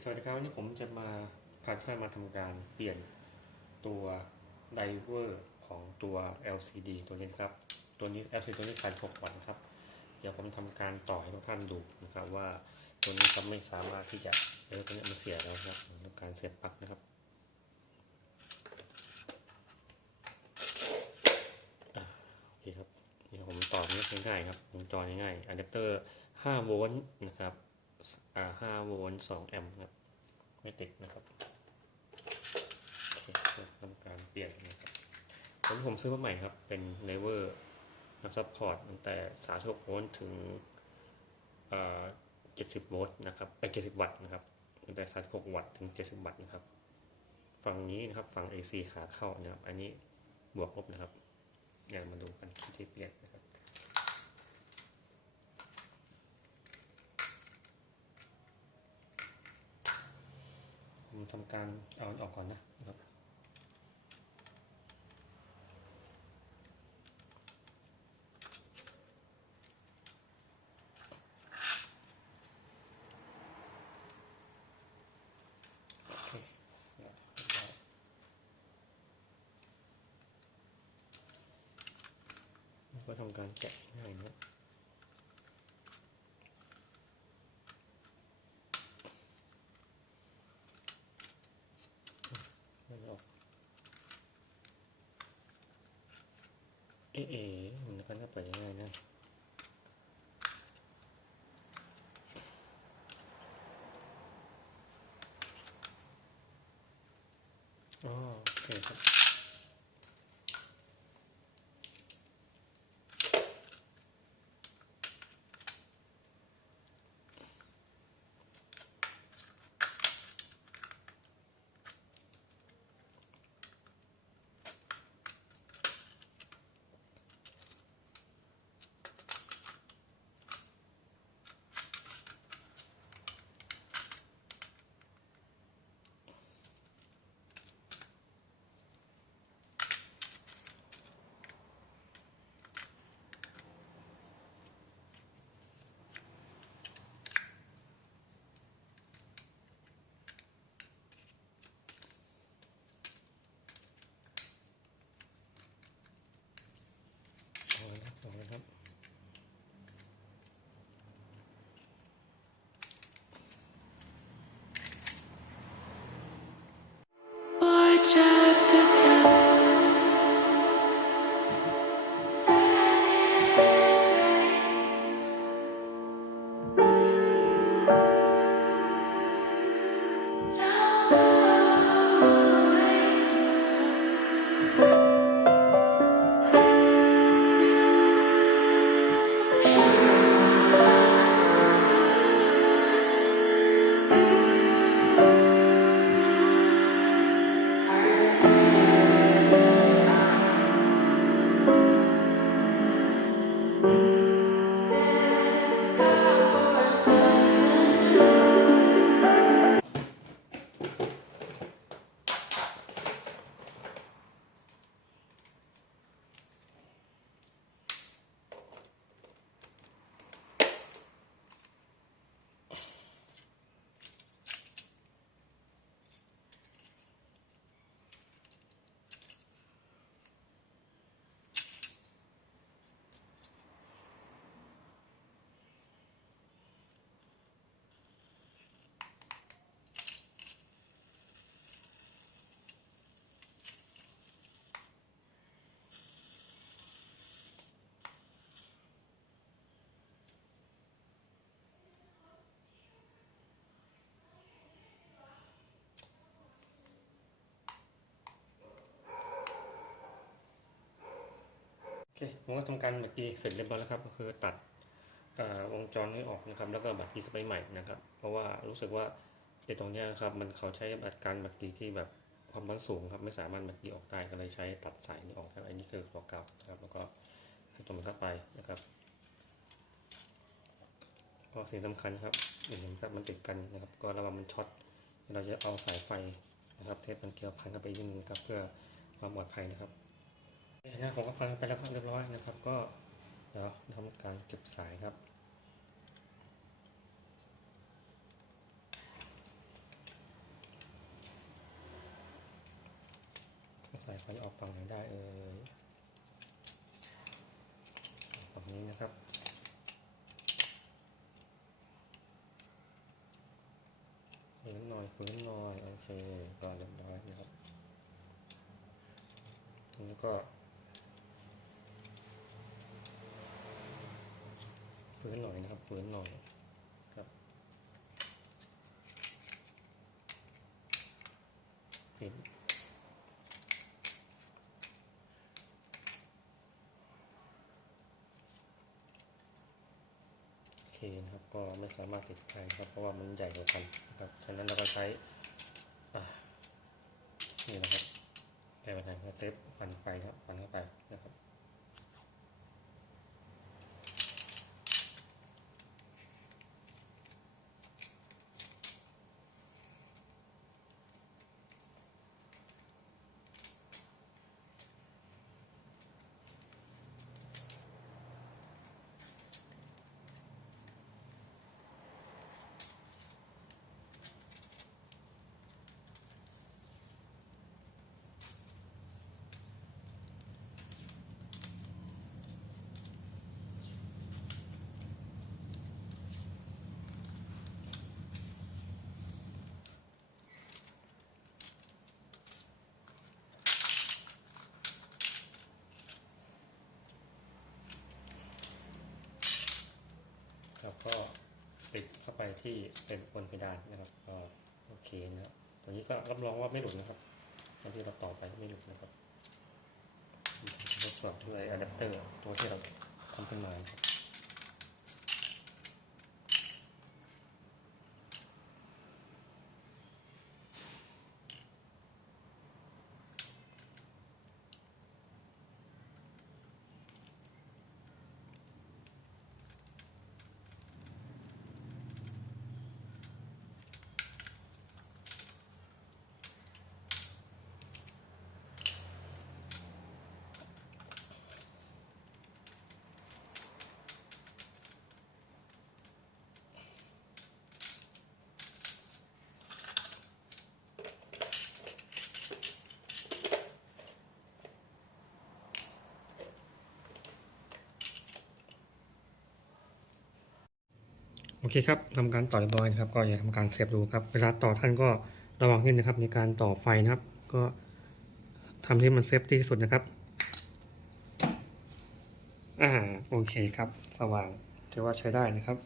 สวัสดีครับวันนี้ผมจะมาพาท่านมาทำการเปลี่ยนตัวไดเวอร์ของตัว LCD ตัวนี้ครับ ตัวนี้ LCD ตัวนี้ขาย6วัตต์นะครับ เดี๋ยวผมทำการต่อให้ทุกท่านดูนะครับว่าตัวนี้ครับไม่สามารถที่จะเออตัวนี้มันเสียแล้วนะครับทำการเสียบปลั๊กนะครับโอเคครับนี่ผมต่อนี้ง่ายๆครับวงจรง่ายๆอะแดปเตอร์5โวลต์นะครับ อ่า5โวลต์2แอมป์ครับ ไม่ติดนะครับโอเคทำการเปลี่ยนนะครับผมผมซื้อมาใหม่ครับ เป็นเลเวอร์นักซัพพอร์ตตั้งแต่36โวลต์ถึง70โวลต์นะครับไป70 วัตต์นะครับตั้งแต่36วัตต์ถึง 70 วัตต์นะครับ ฝั่งนี้นะครับฝั่ง AC ขาเข้านะครับ อันนี้บวกลบนะครับเดี๋ยวมาดูกันที่เปลี่ยนนะครับ ทำการเอาออกก่อนนะครับโอเคเดี๋ยวเรียบร้อยแล้วก็ทำการแกะง่ายนะครับ ไม่ออก เอ๋ๆมันก็น่าไปิดยังไงนะ คผมก็ทำการเมื่อกี้เสร็จเรียบร้อยแล้วครับ ก็คือตัดวงจรนี้ออกนะครับ แล้วก็บัตรกีสไปใหม่นะครับ เพราะว่ารู้สึกว่าไอ้ตรงนี้ยครับ มันเขาใช้บัตรการบัตรกีที่แบบความร้อนสูงครับ ไม่สามารถบัตรกีออกได้ก็เลยใช้ตัดสายนี้ออกครับอันนี้คือตัวเก่านะครับ แล้วก็ให้ตัวมันเข้าไปนะครับ ก็สิ่งสำคัญครับอย่างนี้ครับมันติดกันนะครับ ก็ระวังมันช็อตเราจะเอาสายไฟนะครับ เทปมันเกี่ยวพันเข้าไปยิ่งนึงครับ เพื่อความปลอดภัยนะครับ นะผมก็ฟังไปแล้วเรียบร้อยนะครับ ก็เดี๋ยวทำการเก็บสายครับสายไฟออกฝั่งไหนได้เอ่ยฝั่นี้นะครับฟื้นหน่อยฟื้นหน่อยโอเคก็เรียบร้อยนะครับแล้วก็ ฝืนหน่อยนะครับฝืนหน่อยครับปิดโอเคนะครับก็ไม่สามารถติดไฟนะครับเพราะว่ามันใหญ่กว่ากันนะครับฉะนั้นเราก็ใช้อ่านี่นะครับแปลงทางเซฟฟันไฟนะครับฟันเข้าไปนะครับก็ติดเข้าไป ที่เป็นบนเพดานนะครับโอเคนะครับตัวนี้ก็รับรองว่าไม่หลุดนะครับตอนที่เราต่อไปไม่หลุดนะครับทดสอบด้วยอะแดปเตอร์ตัวที่เราทำขึ้นมานะครับ โอเคครับทำการต่อเรียบร้อยนะครับก็อย่าทำการเสียบดูครับเวลาต่อท่านก็ระวังนิดนะครับ ในการต่อไฟนะครับ ก็ทำให้มันเซฟที่สุดนะครับอ่าโอเคครับ สว่างถือว่าใช้ได้นะครับ